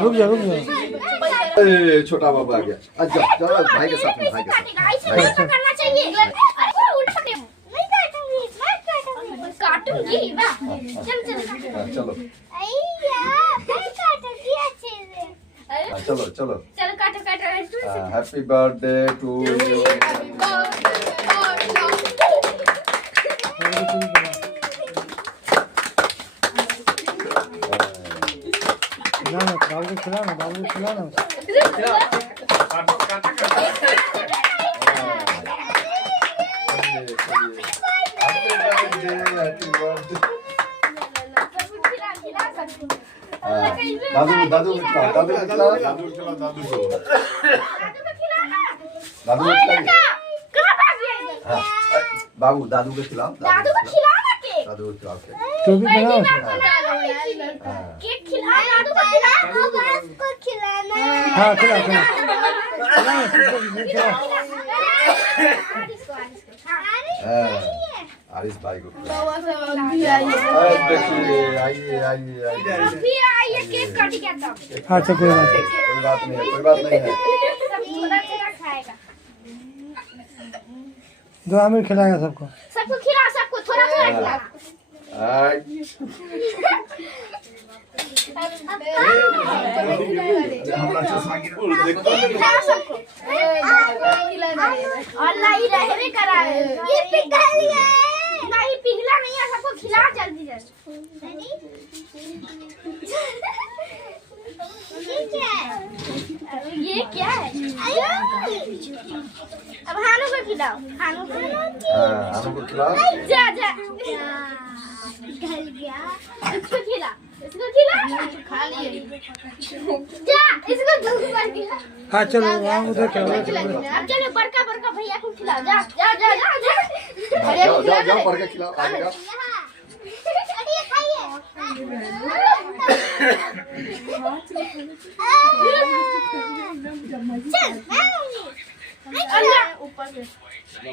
रुक जा। छोटा बाबू आ गया। अच्छा चलो भाई के साथ में, भाई के साथ करना चाहिए। काटूंगी चल चलो चलो चलो चल काटो हैप्पी बर्थडे टू यू। बाबू खिलाना दादू बाबू दादू को खिलाओ। दादू को खिलाना केक। दादू को खिलाओ तो भी बनाओ। केक खिला दादू को खिला। को खिलाना। हाँ खिला। आरिस भाई को फिर आइए केक काट के आता। अच्छा कोई बात नहीं। कोई बात नहीं है। थोड़ा खाएगा। 2 आमिर खिलाएगा सबको खिला सबको थोड़ा खिला। नहीं पिघला नहीं है, सबको खिला जल्दी ये क्या है? अब हानू को खिलाओ। हानू को खिलाओ। जा इसको खिला खा लिए। जा इसको दूध पर खिला। हाँ चलो वहाँ उधर क्या अब चलो बड़का भैया को खिलाओ। जा जाओ पढ़ के खिलाओ। आएगा ऊपर से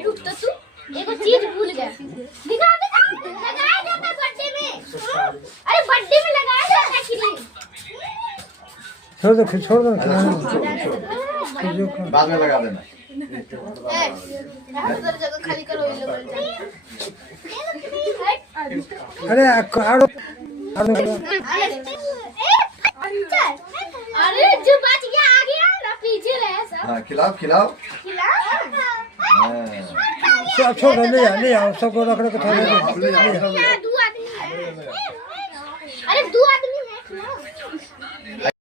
तू एगो चीज भूल गया। दिखा लगाया जाता बर्थडे में। अरे बर्थडे में लगाया जाता है कि नहीं? छोड़ दो खिलाने बाद में लगा देना। जगह खाली करो। अरे अरे जो बच गया आ गया ना पीछे रहे सब। हाँ खिलाओ। छोड़ ले आओ सबको रख थोड़ा।